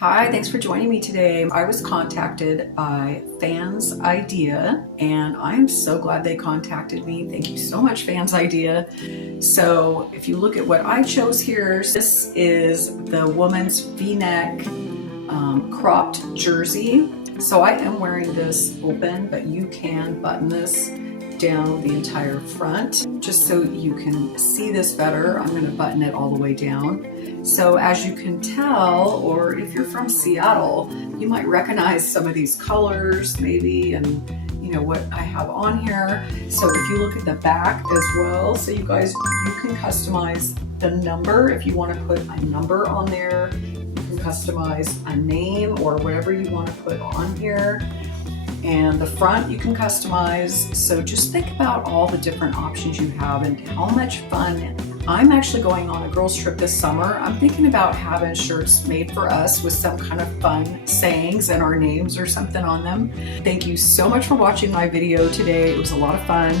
Hi, thanks for joining me today. I was contacted by Fansidea, and I'm so glad they contacted me. Thank you so much, Fansidea. So if you look at what I chose here, this is the woman's V-neck cropped jersey. So I am wearing this open, but you can button this down the entire front. Just so you can see this better, I'm going to button it all the way down. So as you can tell, or if you're from Seattle, you might recognize some of these colors maybe, and you know what I have on here. So if you look at the back as well, so you guys, you can customize the number if you want to put a number on there. You can customize a name or whatever you want to put on here. And the front you can customize. So just think about all the different options you have and how much fun. I'm actually going on a girls trip this summer. I'm thinking about having shirts made for us with some kind of fun sayings and our names or something on them. Thank you so much for watching my video today. It was a lot of fun.